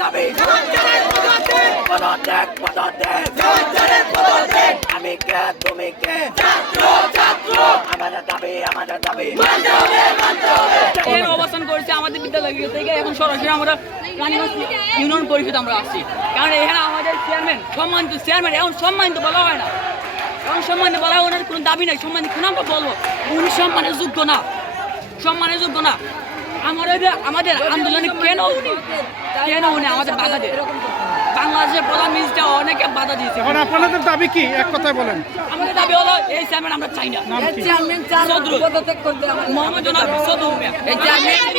দাবি। আমি কে, তুমি কে? দাবি, আমাদের অবস্থান করেছে আমাদের বিদ্যালয় থেকে। এখন সরাসরি আমরা রানীগঞ্জ ইউনিয়ন পরিষদ আমরা আসছি। কারণ এখানে আমাদের চেয়ারম্যান সম্মানিত চেয়ারম্যান এখন সম্মানিত বলা হয় না। এখন সম্মানিত বলা হয়, ওনার কোনো দাবি নাই। সম্মানিত কোনো আমরা বলব? উনি সম্মানের যোগ্য না। সম্মানের যোগ্য না। আমাদের আমাদের আন্দোলনে কেন উনি? কেন উনি আমাদের বাধা দেয়? বাংলাদেশের প্রধান মিনিস্টার অনেকে বাধা দিয়েছে। এখন আপনাদের দাবি কি? এক কথায় বলেন। আমাদের দাবি হলো এই চেয়ারম্যান আমরা চাই না। সদরুল মোহাম্মদ জনাব সদরুল মিয়া। এই চেয়ারম্যান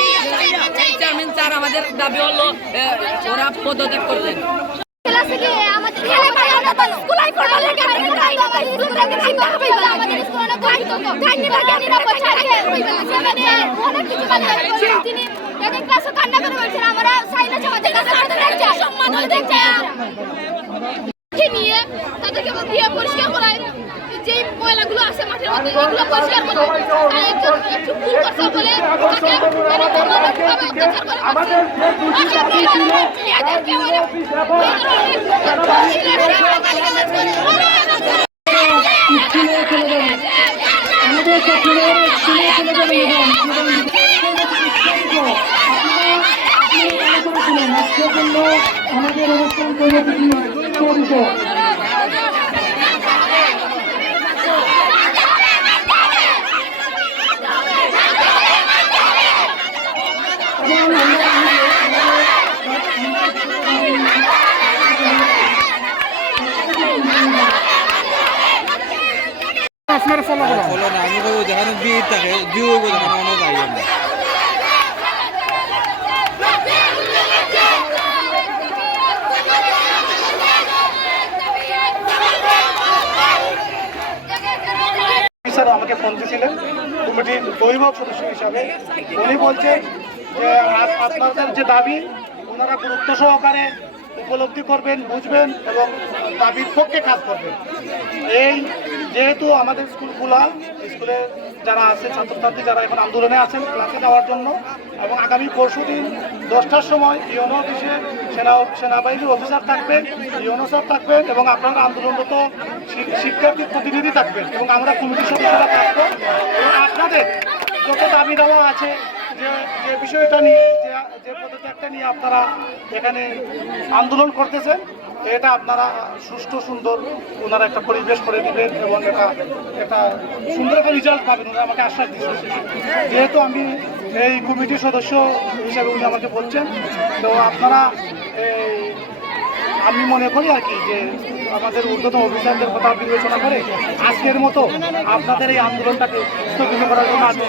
এই চেয়ারম্যান স্যার আমাদের দাবি হলো ওরা পদত্যাগ করতেন আমাদের খেলে পাই তো স্কুলাই পড়া লাগে তিনি এদের ক্লাসে কান্না করে বলছেন আমরা সাইনা আমাদের কাছে আমাদের সম্মান দেখছে নিয়ে তাদেরকে দিয়ে পরিষ্কার করায় যে ময়লাগুলো আছে মাঠের মধ্যে এগুলো পরিষ্কার করে আর একজন একটু ভুল করছে বলে তাকে অত্যাচার করে আমাদের এদেরকে মানে আমাদের সকলের স্কুলে চলে যাবে এবং আমাদের অনুষ্ঠান কর্মসূচি চলিত এবং আমরা আপনার ফলো করা বলো না আমি কইব যেখানে ভিড় থাকে যেখানে অন্য যাই আমরা। স্যার আমাকে ফোন দিয়েছিলেন। কমিটির অভিভাবক সদস্য হিসাবে। উনি বলছেন যে আপনাদের যে দাবি ওনারা গুরুত্ব সহকারে উপলব্ধি করবেন বুঝবেন এবং দাবির পক্ষে কাজ করবেন এই যেহেতু আমাদের স্কুল খোলা, স্কুলে যারা আছে, ছাত্রছাত্রী যারা এখন আন্দোলনে আছেন, ক্লাসে যাওয়ার জন্য, এবং আগামী পরশু দিন দশটার সময় ইউনো অফিসে সেনা সেনাবাহিনীর অফিসার থাকবেন, ইউনো স্যার থাকবেন, এবং আপনারা আন্দোলনরত শিক্ষার্থীর প্রতিনিধি থাকবেন, এবং আমরা কমিটির সদস্যরা থাকব। এবং আপনাদের যত দাবি দেওয়া আছে, যে যে বিষয়টা নিয়ে, যে যে পদত্যাগটা নিয়ে আপনারা এখানে আন্দোলন করতেছেন এটা আপনারা সুষ্ঠু, সুন্দর ওনারা একটা পরিবেশ করে দিবেন এবং এটা একটা সুন্দর একটা রেজাল্ট পাবেন। ওনারা আমাকে আশ্বাস দিচ্ছেন যেহেতু আমি এই কমিটির সদস্য হিসাবে উনি আমাকে বলছেন, তো আপনারা এই, আমি মনে করি আর কি যে আমাদের ঊর্ধ্বতন অফিসারদের কথা বিবেচনা করে আজকের মতো আপনাদের এই আন্দোলনটাকে স্থগিত করার জন্য আমি